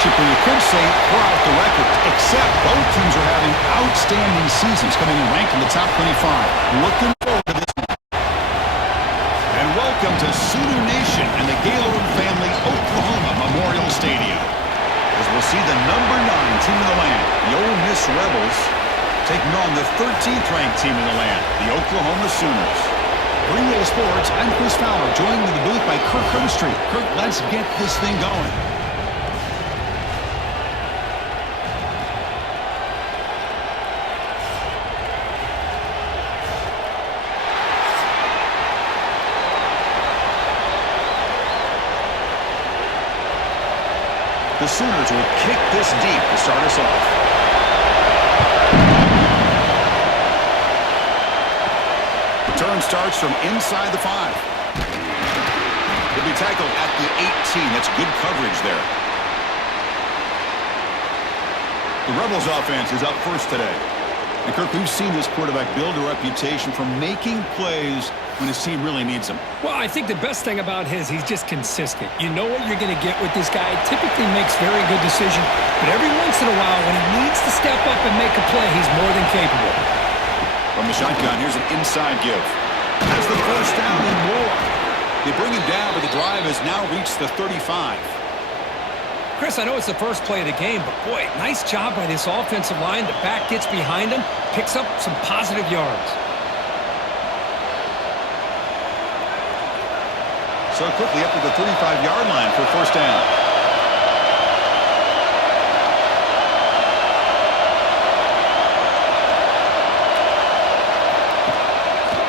matchup where you could say we're out the record, except both teams are having outstanding seasons, coming in ranked in the top 25. Looking forward to this one. And welcome to Sooner Nation and the Gaylord family Oklahoma Memorial Stadium, as we'll see the number 9 team in the land, the Ole Miss Rebels, taking on the 13th ranked team in the land, the Oklahoma Sooners. Greenville Sports, I'm Chris Fowler, joined in the booth by Kirk Herbstreit. Kirk, let's get this thing going. The Sooners will kick this deep to start us off. Return starts from inside the 5. He'll be tackled at the 18. That's good coverage there. The Rebels offense is up first today. And Kirk, we've seen this quarterback build a reputation for making plays when his team really needs him. Well, I think the best thing about he's just consistent. You know what you're going to get with this guy. Typically makes very good decisions, but every once in a while when he needs to step up and make a play, he's more than capable. From the shotgun, here's an inside give. That's the first down and more. They bring him down, but the drive has now reached the 35. Chris, I know it's the first play of the game, but boy, nice job by this offensive line. The back gets behind him, picks up some positive yards. So quickly up to the 35-yard line for first down.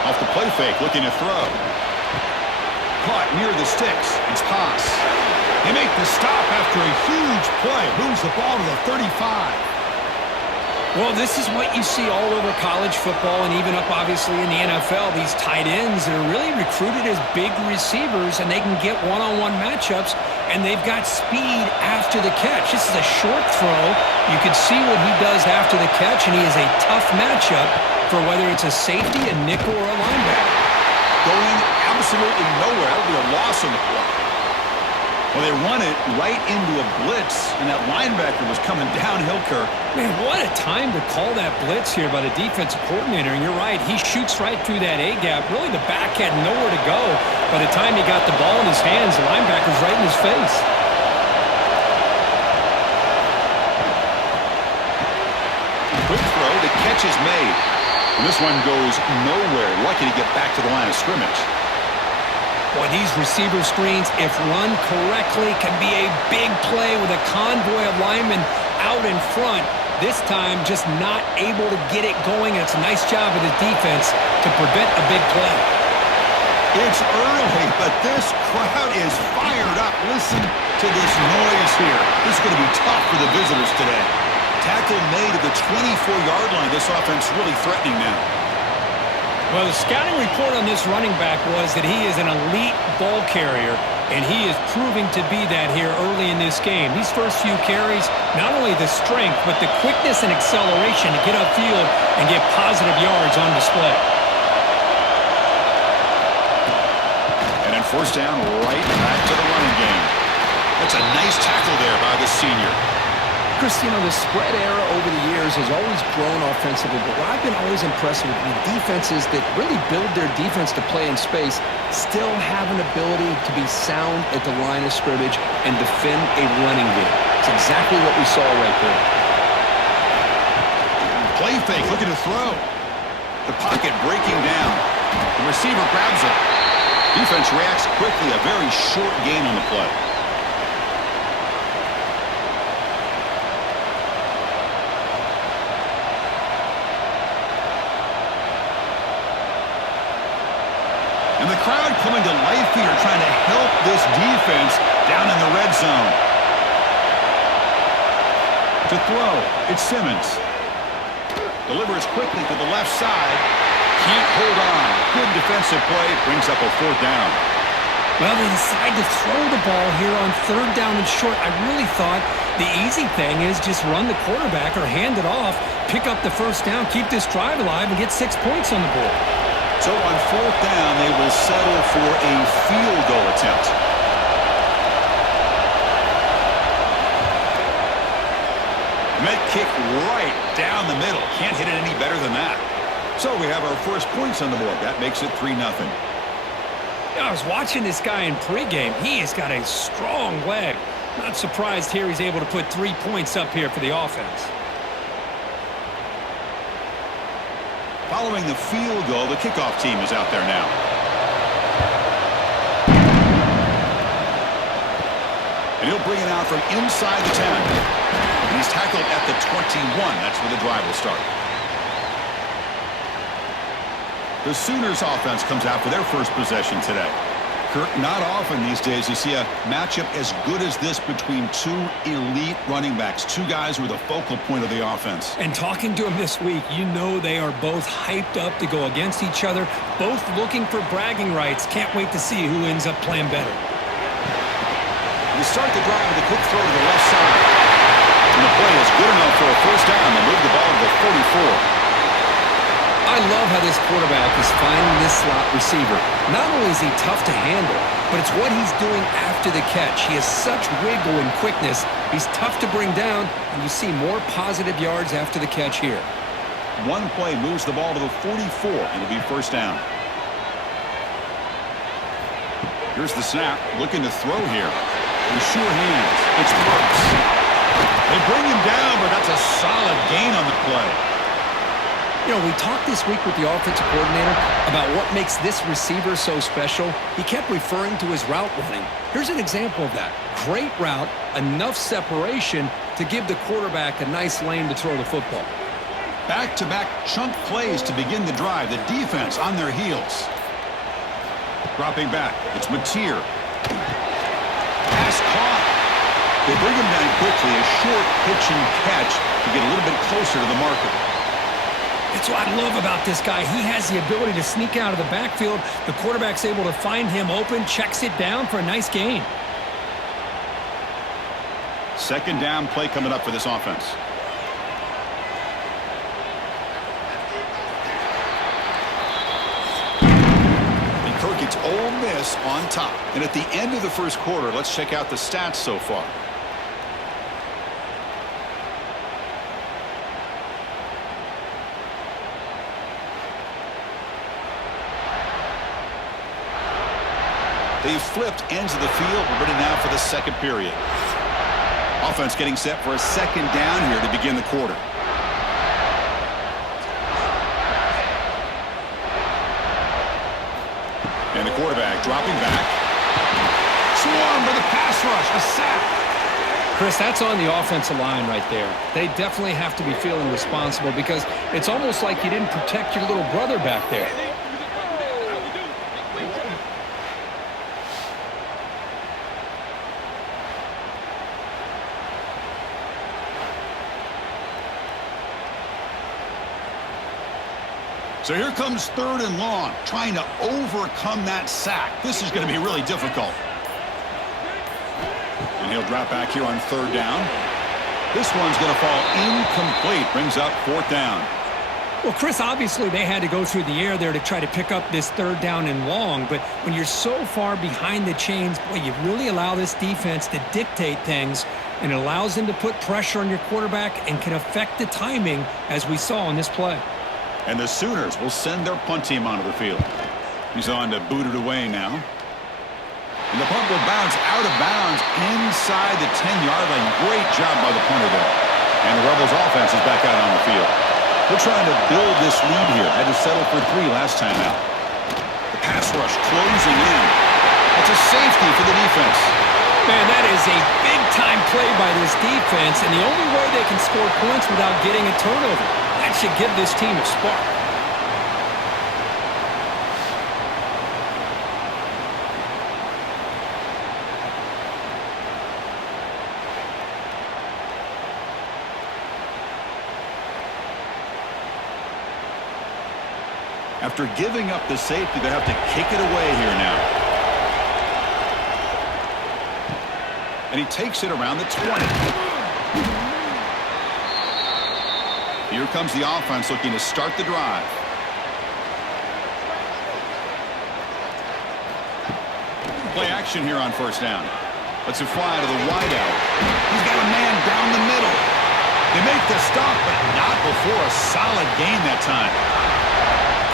Off the play fake, looking to throw. Caught near the sticks. It's Haas. They make the stop after a huge play. Moves the ball to the 35. Well, this is what you see all over college football and even up, obviously, in the NFL. These tight ends that are really recruited as big receivers, and they can get one-on-one matchups, and they've got speed after the catch. This is a short throw. You can see what he does after the catch, and he is a tough matchup for whether it's a safety, a nickel, or a linebacker. Going absolutely nowhere. That'll be a loss on the play. Well, they run it right into a blitz, and that linebacker was coming downhill, Kirk. Man, what a time to call that blitz here by the defensive coordinator. And you're right, he shoots right through that A-gap. Really, the back had nowhere to go. By the time he got the ball in his hands, the linebacker's right in his face. Quick throw, the catch is made. And this one goes nowhere. Lucky to get back to the line of scrimmage. Boy, these receiver screens, if run correctly, can be a big play with a convoy of linemen out in front. This time, just not able to get it going. It's a nice job of the defense to prevent a big play. It's early, but this crowd is fired up. Listen to this noise here. This is going to be tough for the visitors today. Tackle made at the 24-yard line. This offense really threatening now. Well, the scouting report on this running back was that he is an elite ball carrier, and he is proving to be that here early in this game. These first few carries, not only the strength, but the quickness and acceleration to get upfield and get positive yards on display. And then first down, right back to the running game. That's a nice tackle there by the senior. Chris, you know, the spread era over the years has always grown offensively, but what I've been always impressed with the defenses that really build their defense to play in space still have an ability to be sound at the line of scrimmage and defend a running game. It's exactly what we saw right there. Play fake, looking to throw. The pocket breaking down. The receiver grabs it. Defense reacts quickly. A very short gain on the play. And the crowd coming to life here, trying to help this defense down in the red zone. To throw, it's Simmons. Delivers quickly to the left side. Can't hold on. Good defensive play. Brings up a fourth down. Well, they decide to throw the ball here on third down and short. I really thought the easy thing is just run the quarterback or hand it off, pick up the first down, keep this drive alive, and get 6 points on the board. So on fourth down, they will settle for a field goal attempt. Met kick right down the middle. Can't hit it any better than that. So we have our first points on the board. That makes it 3-0. I was watching this guy in pregame. He has got a strong leg. Not surprised here he's able to put 3 points up here for the offense. Following the field goal, the kickoff team is out there now. And he'll bring it out from inside the 10. And he's tackled at the 21. That's where the drive will start. The Sooners offense comes out for their first possession today. Kurt, not often these days you see a matchup as good as this between two elite running backs, two guys who are the focal point of the offense. And talking to them this week, you know they are both hyped up to go against each other, both looking for bragging rights. Can't wait to see who ends up playing better. You start the drive with a quick throw to the left side. And the play is good enough for a first down. They move the ball to the 44. I love how this quarterback is finding this slot receiver. Not only is he tough to handle, but it's what he's doing after the catch. He has such wiggle and quickness. He's tough to bring down, and you see more positive yards after the catch here. One play moves the ball to the 44, and it'll be first down. Here's the snap, looking to throw here. With sure hands, it's Brooks. They bring him down, but that's a solid gain on the play. You know, we talked this week with the offensive coordinator about what makes this receiver so special. He kept referring to his route running. Here's an example of that. Great route, enough separation to give the quarterback a nice lane to throw the football. Back-to-back chunk plays to begin the drive. The defense on their heels. Dropping back, it's Mateer. Pass caught. They bring him down quickly. A short pitch and catch to get a little bit closer to the marker. That's what I love about this guy. He has the ability to sneak out of the backfield. The quarterback's able to find him open, checks it down for a nice gain. Second down play coming up for this offense. And Kirk gets Ole Miss on top. And at the end of the first quarter, let's check out the stats so far. They've flipped ends of the field. We're ready now for the second period. Offense getting set for a second down here to begin the quarter. And the quarterback dropping back. Swarmed by the pass rush. A sack. Chris, that's on the offensive line right there. They definitely have to be feeling responsible because it's almost like you didn't protect your little brother back there. So here comes third and long, trying to overcome that sack. This is going to be really difficult. And he'll drop back here on third down. This one's going to fall incomplete. Brings up fourth down. Well, Chris, obviously they had to go through the air there to try to pick up this third down and long. But when you're so far behind the chains, boy, you really allow this defense to dictate things. And it allows them to put pressure on your quarterback and can affect the timing, as we saw in this play. And the Sooners will send their punt team onto the field. He's on to boot it away now. And the punt will bounce out of bounds inside the 10-yard line. Great job by the punter there. And the Rebels offense is back out on the field. They're trying to build this lead here. Had to settle for 3 last time out. The pass rush closing in. That's a safety for the defense. Man, that is a big-time play by this defense, and the only way they can score points without getting a turnover. That should give this team a spark. After giving up the safety, they have to kick it away here now. And he takes it around the 20. Here comes the offense looking to start the drive. Play action here on first down. Let's it fly to the wideout. He's got a man down the middle. They make the stop, but not before a solid gain that time.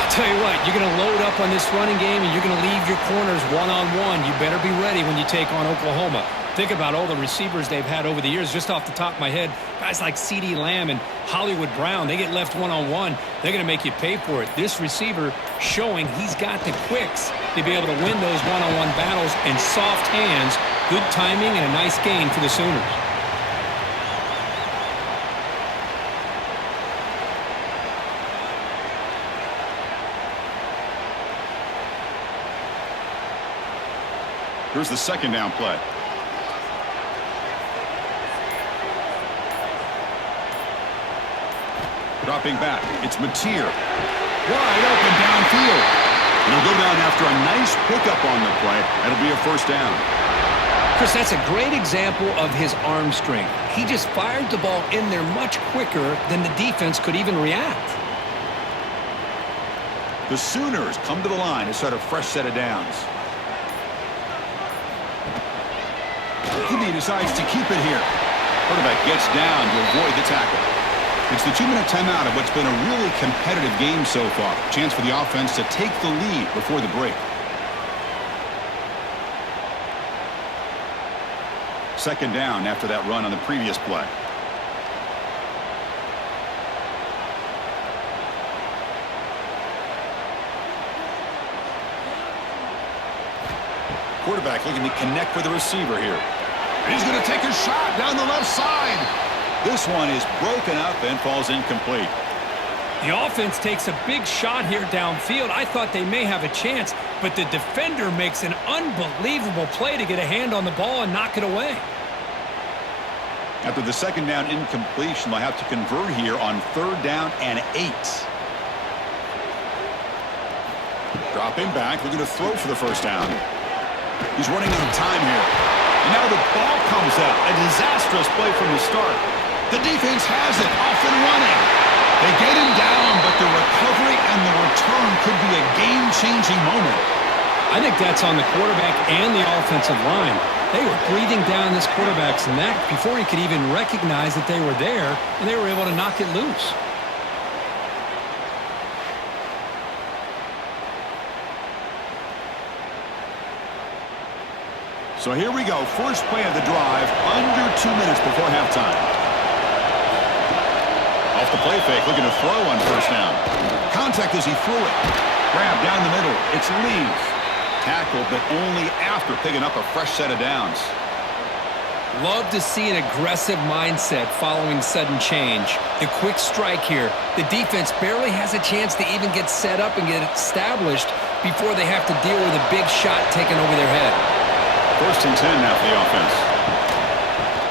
I'll tell you what, you're going to load up on this running game, and you're going to leave your corners one-on-one. You better be ready when you take on Oklahoma. Think about all the receivers they've had over the years. Just off the top of my head, guys like CeeDee Lamb and Hollywood Brown, they get left one-on-one. They're going to make you pay for it. This receiver showing he's got the quicks to be able to win those one-on-one battles and soft hands, good timing, and a nice gain for the Sooners. Here's the second down play. Dropping back, it's Mateer. Wide open downfield. And he'll go down after a nice pickup on the play. That'll be a first down. Chris, that's a great example of his arm strength. He just fired the ball in there much quicker than the defense could even react. The Sooners come to the line to start a fresh set of downs. He decides to keep it here. Quarterback gets down to avoid the tackle. It's the 2-minute timeout of what's been a really competitive game so far. Chance for the offense to take the lead before the break. Second down after that run on the previous play. Quarterback looking to connect with the receiver here. He's going to take a shot down the left side. This one is broken up and falls incomplete. The offense takes a big shot here downfield. I thought they may have a chance, but the defender makes an unbelievable play to get a hand on the ball and knock it away. After the second down incompletion, they'll have to convert here on 3rd down and 8. Dropping back, looking to throw for the first down. He's running out of time here. And now the ball comes out. A disastrous play from the start. The defense has it off and running. They get him down, but the recovery and the return could be a game-changing moment. I think that's on the quarterback and the offensive line. They were breathing down this quarterback's neck before he could even recognize that they were there, and they were able to knock it loose. So here we go. First play of the drive, under 2 minutes before halftime. Off the play fake, looking to throw on first down. Contact as he threw it. Grab down the middle. It's Leaf. Tackled, but only after picking up a fresh set of downs. Love to see an aggressive mindset following sudden change. The quick strike here. The defense barely has a chance to even get set up and get established before they have to deal with a big shot taken over their head. 1st and 10 now for the offense.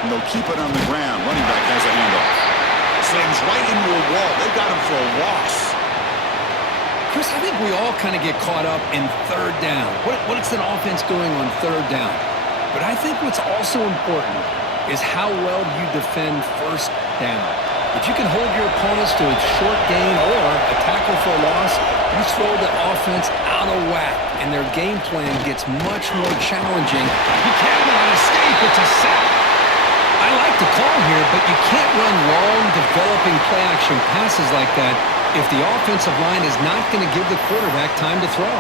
And they'll keep it on the ground. Running back has a handoff. Slings right into a wall. They've got him for a loss. Chris, I think we all kind of get caught up in 3rd down. What is an offense doing on 3rd down? But I think what's also important is how well you defend 1st down. If you can hold your opponents to a short gain or a tackle for a loss, you throw the offense out of whack, and their game plan gets much more challenging. He cannot escape. It's a sack. I like the call here, but you can't run long, developing play-action passes like that if the offensive line is not going to give the quarterback time to throw.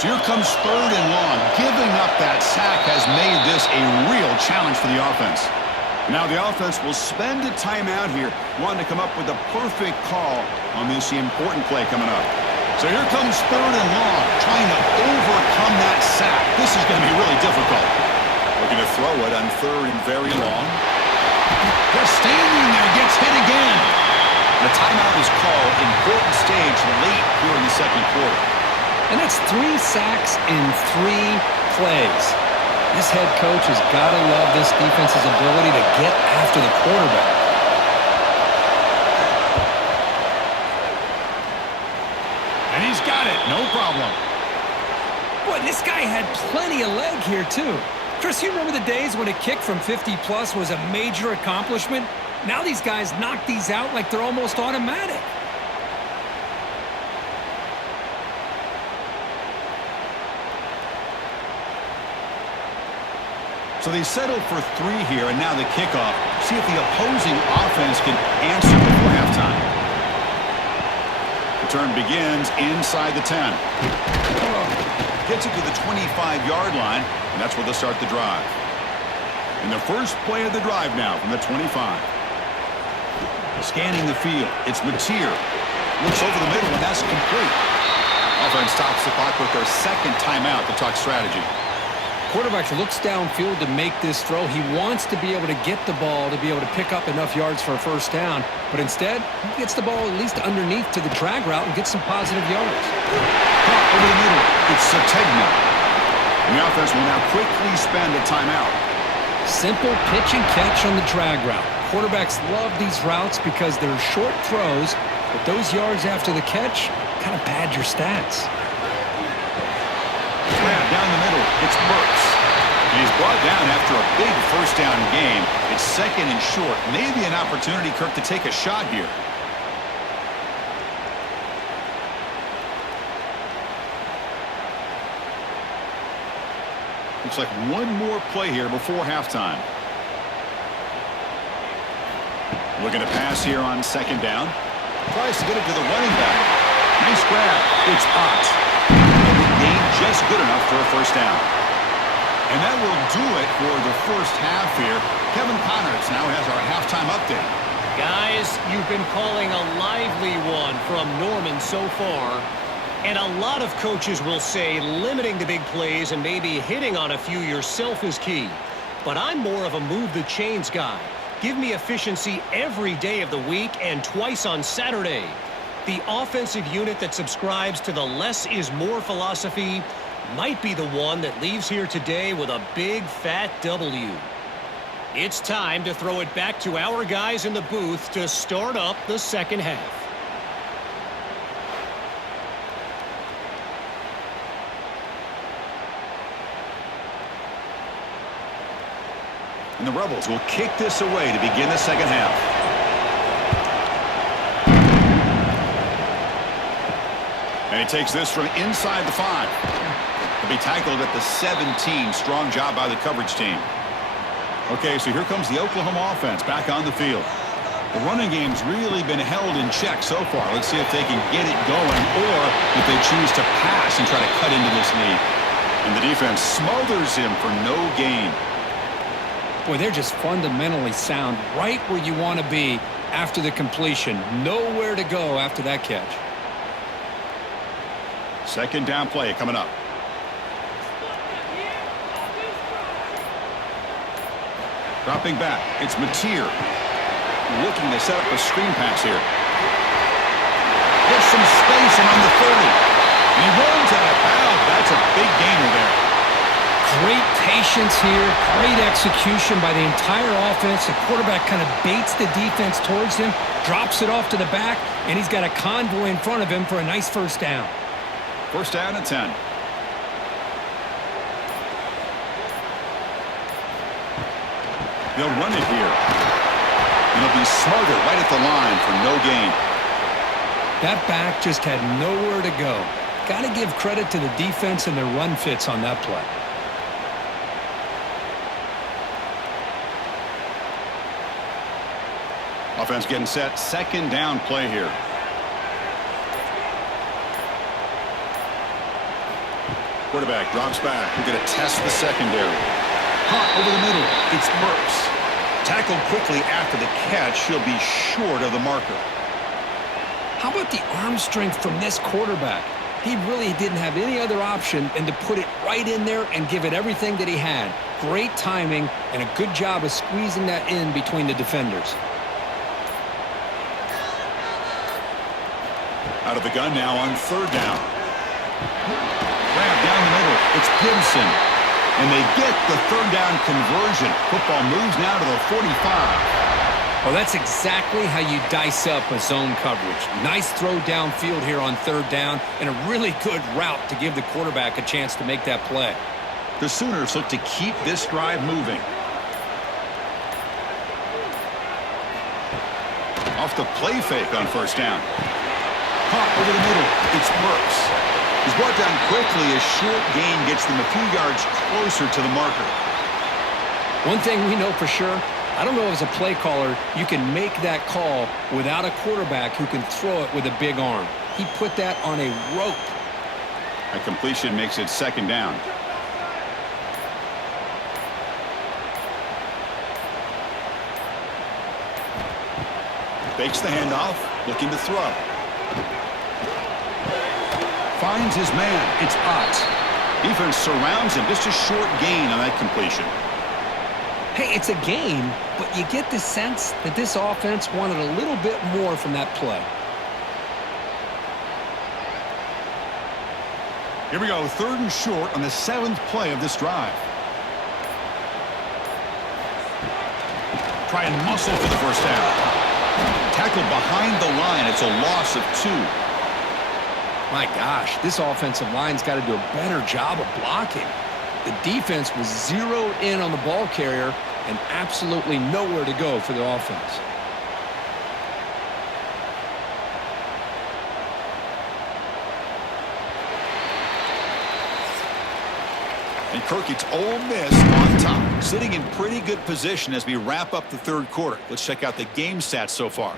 So here comes 3rd and long. Giving up that sack has made this a real challenge for the offense. Now the offense will spend a timeout here, wanting to come up with the perfect call on this important play coming up. So here comes 3rd and long, trying to overcome that sack. This is going to be really difficult. Looking to throw it on 3rd and very long. Just standing there, gets hit again. The timeout is called. Important stage late here in the 2nd quarter. And that's 3 sacks in 3 plays. This head coach has got to love this defense's ability to get after the quarterback. And he's got it, no problem. Boy, this guy had plenty of leg here, too. Chris, you remember the days when a kick from 50-plus was a major accomplishment? Now these guys knock these out like they're almost automatic. So they settle for 3 here, and now the kickoff. See if the opposing offense can answer before halftime. The turn begins inside the 10. Gets it to the 25-yard line, and that's where they'll start the drive. And the first play of the drive now from the 25. Scanning the field, it's Mateer. Looks over the middle, and that's complete. Offense stops the clock with their second timeout to talk strategy. Quarterback looks downfield to make this throw. He wants to be able to get the ball to be able to pick up enough yards for a first down, but instead, he gets the ball at least underneath to the drag route and gets some positive yards. Caught over the middle, it's Sategna. And the offense will now quickly spend a timeout. Simple pitch and catch on the drag route. Quarterbacks love these routes because they're short throws, but those yards after the catch kind of pad your stats. Down the middle, it's Burks. And he's brought down after a big first down game. It's second and short. Maybe an opportunity, Kirk, to take a shot here. Looks like one more play here before halftime. Looking to pass here on second down. Tries to get it to the running back. Nice grab. It's Ott. Just good enough for a first down. And that will do it for the first half here. Kevin Connors now has our halftime update. Guys, you've been calling a lively one from Norman so far. And a lot of coaches will say limiting the big plays and maybe hitting on a few yourself is key. But I'm more of a move the chains guy. Give me efficiency every day of the week and twice on Saturday. The offensive unit that subscribes to the less is more philosophy might be the one that leaves here today with a big fat W. It's time to throw it back to our guys in the booth to start up the second half. And the Rebels will kick this away to begin the second half. And he takes this from inside the 5. He'll be tackled at the 17. Strong job by the coverage team. Okay, so here comes the Oklahoma offense back on the field. The running game's really been held in check so far. Let's see if they can get it going or if they choose to pass and try to cut into this lead. And the defense smothers him for no gain. Boy, they're just fundamentally sound right where you want to be after the completion. Nowhere to go after that catch. Second down play coming up. Dropping back, it's Mateer. Looking to set up a screen pass here. Gets some space around the 30. And he runs out of bounds. That's a big gainer there. Great patience here. Great execution by the entire offense. The quarterback kind of baits the defense towards him, drops it off to the back, and he's got a convoy in front of him for a nice first down. First down and 10. They'll run it here. And it'll be smothered right at the line for no gain. That back just had nowhere to go. Got to give credit to the defense and their run fits on that play. Offense getting set. Second down play here. Quarterback drops back. We're going to test the secondary. Caught over the middle. It's Burks. Tackled quickly after the catch. He'll be short of the marker. How about the arm strength from this quarterback? He really didn't have any other option than to put it right in there and give it everything that he had. Great timing and a good job of squeezing that in between the defenders. Out of the gun now on third down. Grab down the middle. It's Gibson. And they get the third down conversion. Football moves now to the 45. Well, that's exactly how you dice up a zone coverage. Nice throw downfield here on third down and a really good route to give the quarterback a chance to make that play. The Sooners look to keep this drive moving. Off the play fake on first down. Caught over the middle. It's Burks. He's brought down quickly. A short gain gets them a few yards closer to the marker. One thing we know for sure, I don't know as a play caller, you can make that call without a quarterback who can throw it with a big arm. He put that on a rope. A completion makes it second down. Fakes the handoff, looking to throw. Finds his man. It's Ott. Defense surrounds him. Just a short gain on that completion. Hey, it's a game, but you get the sense that this offense wanted a little bit more from that play. Here we go, 3rd and short on the 7th play of this drive. Try and muscle for the first down. Tackled behind the line. It's a loss of 2. My gosh, this offensive line's got to do a better job of blocking. The defense was zeroed in on the ball carrier and absolutely nowhere to go for the offense. And Kirk, it's Ole Miss on top, sitting in pretty good position as we wrap up the 3rd quarter. Let's check out the game stats so far.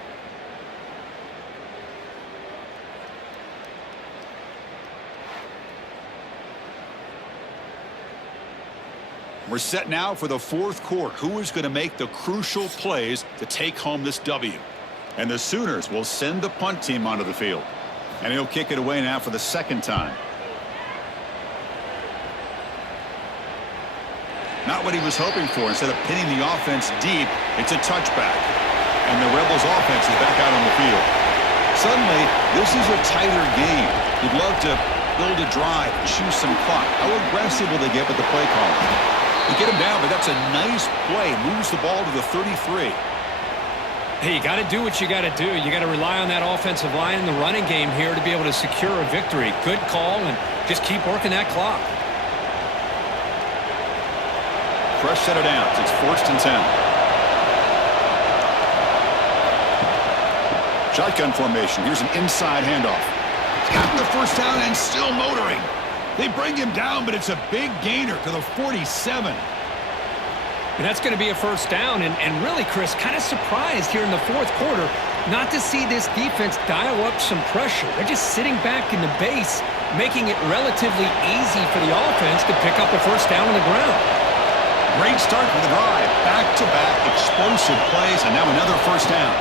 We're set now for the 4th quarter. Who is going to make the crucial plays to take home this W? And the Sooners will send the punt team onto the field. And he'll kick it away now for the 2nd time. Not what he was hoping for. Instead of pinning the offense deep, it's a touchback. And the Rebels offense is back out on the field. Suddenly, this is a tighter game. You'd love to build a drive and choose some clock. How aggressive will they get with the play call? They get him down, but that's a nice play. Moves the ball to the 33. Hey, you got to do what you got to do. You got to rely on that offensive line in the running game here to be able to secure a victory. Good call, and just keep working that clock. Fresh set of downs. It's 1st and 10. Shotgun formation. Here's an inside handoff. He's got the first down and still motoring. They bring him down, but it's a big gainer to the 47. And that's going to be a first down. And really, Chris, kind of surprised here in the 4th quarter not to see this defense dial up some pressure. They're just sitting back in the base, making it relatively easy for the offense to pick up a first down on the ground. Great start for the drive. Back-to-back explosive plays, and now another first down.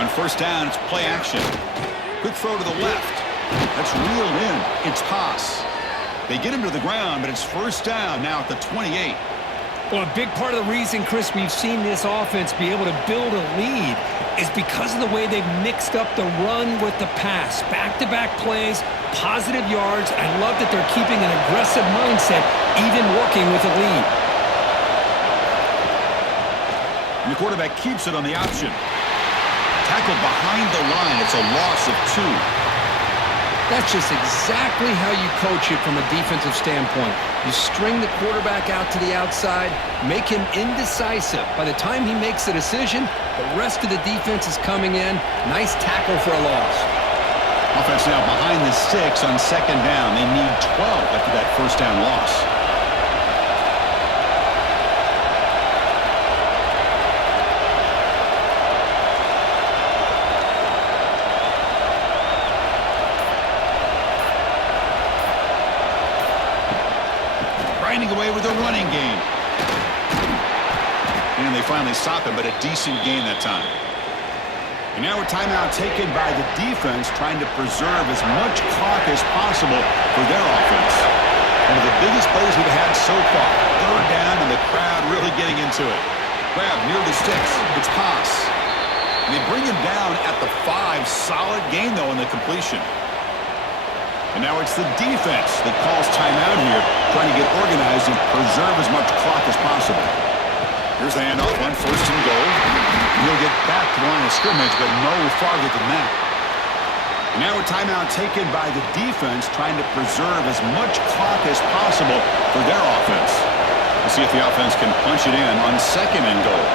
On first down, it's play action. Quick throw to the left. That's reeled in. It's Haas. They get him to the ground, but it's first down now at the 28. Well, a big part of the reason, Chris, we've seen this offense be able to build a lead is because of the way they've mixed up the run with the pass. Back-to-back plays, positive yards. I love that they're keeping an aggressive mindset, even working with a lead. And the quarterback keeps it on the option. Tackled behind the line. It's a loss of 2. That's just exactly how you coach it from a defensive standpoint. You string the quarterback out to the outside, make him indecisive. By the time he makes a decision, the rest of the defense is coming in. Nice tackle for a loss. Offense now behind the 6 on second down. They need 12 after that first down loss. Away with a running game. And they finally stop him, but a decent gain that time. And now a timeout taken by the defense, trying to preserve as much clock as possible for their offense. One of the biggest plays we've had so far. 3rd down, and the crowd really getting into it. Grab near the sticks. It's Haas. And they bring him down at the 5. Solid gain, though, in the completion. And now it's the defense that calls timeout here, trying to get organized and preserve as much clock as possible. Here's the handoff on 1st and goal. He'll get back to the line of scrimmage, but no farther than that. And now a timeout taken by the defense, trying to preserve as much clock as possible for their offense. We'll see if the offense can punch it in on 2nd and goal.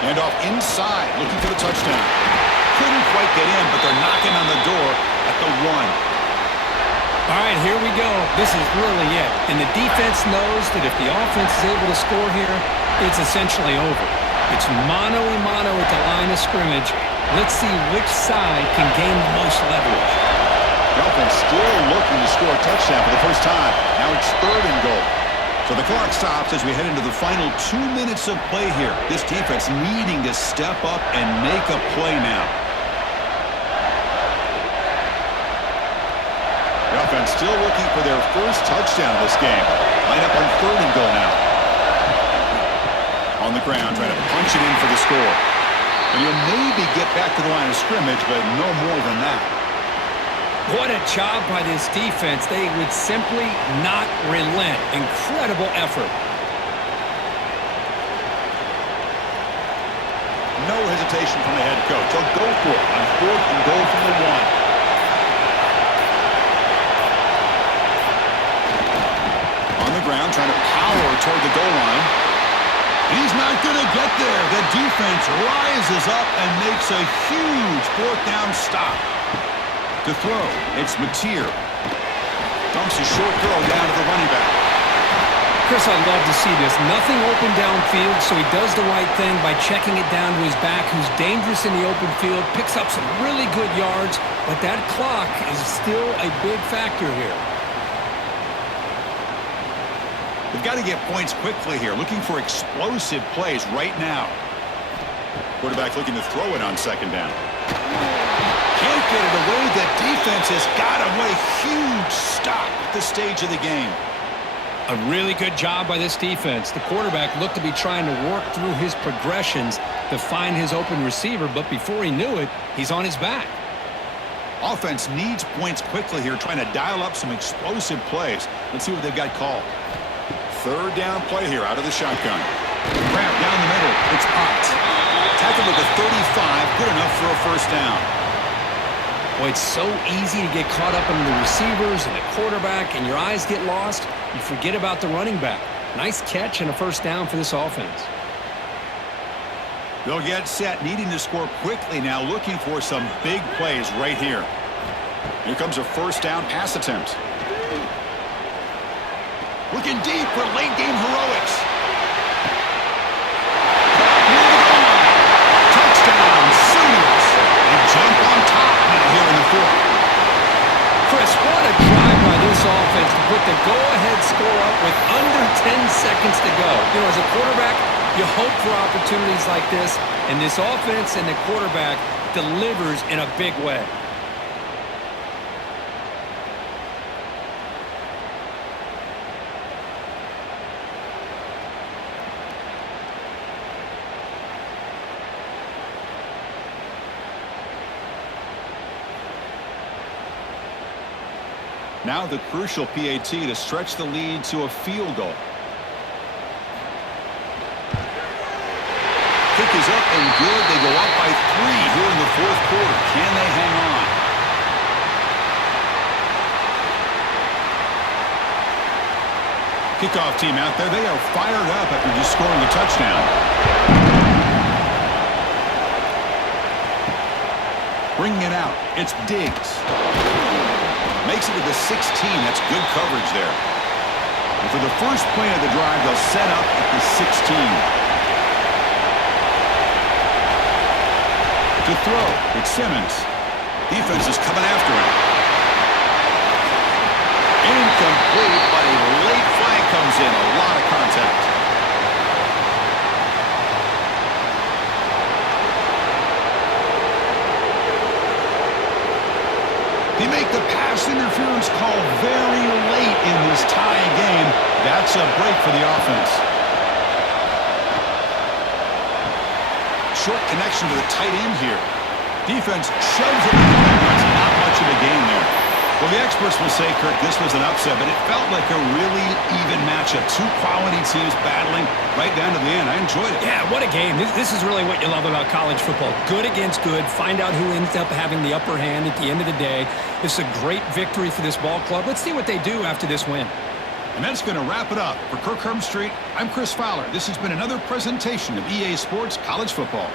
And off inside, looking for the touchdown. Couldn't quite get in, but they're knocking on the door at the 1. All right, here we go. This is really it. And the defense knows that if the offense is able to score here, it's essentially over. It's mano-a-mano at the line of scrimmage. Let's see which side can gain the most leverage. The offense still looking to score a touchdown for the first time. Now it's 3rd and goal. So the clock stops as we head into the final 2 minutes of play here. This defense needing to step up and make a play now. The offense still looking for their first touchdown of this game. Line up on 3rd and goal now. On the ground, trying to punch it in for the score. And you'll maybe get back to the line of scrimmage, but no more than that. What a job by this defense. They would simply not relent. Incredible effort. No hesitation from the head coach. He'll go for it on 4th and goal from the 1. On the ground, trying to power toward the goal line. He's not going to get there. The defense rises up and makes a huge 4th down stop. To throw, it's Mateer. Dumps a short throw down to the running back. Chris, I'd love to see this. Nothing open downfield, so he does the right thing by checking it down to his back, who's dangerous in the open field, picks up some really good yards, but that clock is still a big factor here. They've got to get points quickly here, looking for explosive plays right now. Quarterback looking to throw it on 2nd down. Can't get it away. The defense has got away. Huge stop at this stage of the game. A really good job by this defense. The quarterback looked to be trying to work through his progressions to find his open receiver, but before he knew it, he's on his back. Offense needs points quickly here, trying to dial up some explosive plays. Let's see what they've got called. 3rd down play here out of the shotgun. Grab down the middle. It's Ott. Tackled at the 35. Good enough for a 1st down. Boy, it's so easy to get caught up in the receivers and the quarterback, and your eyes get lost. You forget about the running back. Nice catch and a 1st down for this offense. They'll get set, needing to score quickly now, looking for some big plays right here. Here comes a 1st down pass attempt. Looking deep for late-game heroics. Touchdown, Sooners. They jump on top now here in the 4th. Chris, what a drive by this offense to put the go-ahead score up with under 10 seconds to go. You know, as a quarterback, you hope for opportunities like this, and this offense and the quarterback delivers in a big way. Now the crucial PAT to stretch the lead to a field goal. Kick is up and good. They go up by 3 here in the 4th quarter. Can they hang on? Kickoff team out there. They are fired up after just scoring a touchdown. Bringing it out. It's Diggs. Makes it to the 16. That's good coverage there. And for the first play of the drive, they'll set up at the 16. To throw, it's Simmons. Defense is coming after him. Incomplete, but a late flag comes in. A lot of contact. They make the pass interference call very late in this tie game. That's a break for the offense. Short connection to the tight end here. Defense shoves it in. That's not much of a gain there. Well, the experts will say, Kirk, this was an upset, but it felt like a really even matchup. 2 quality teams battling right down to the end. I enjoyed it. Yeah, what a game. This is really what you love about college football. Good against good. Find out who ends up having the upper hand at the end of the day. It's a great victory for this ball club. Let's see what they do after this win. And that's going to wrap it up. For Kirk Herbstreit, I'm Chris Fowler. This has been another presentation of EA Sports College Football.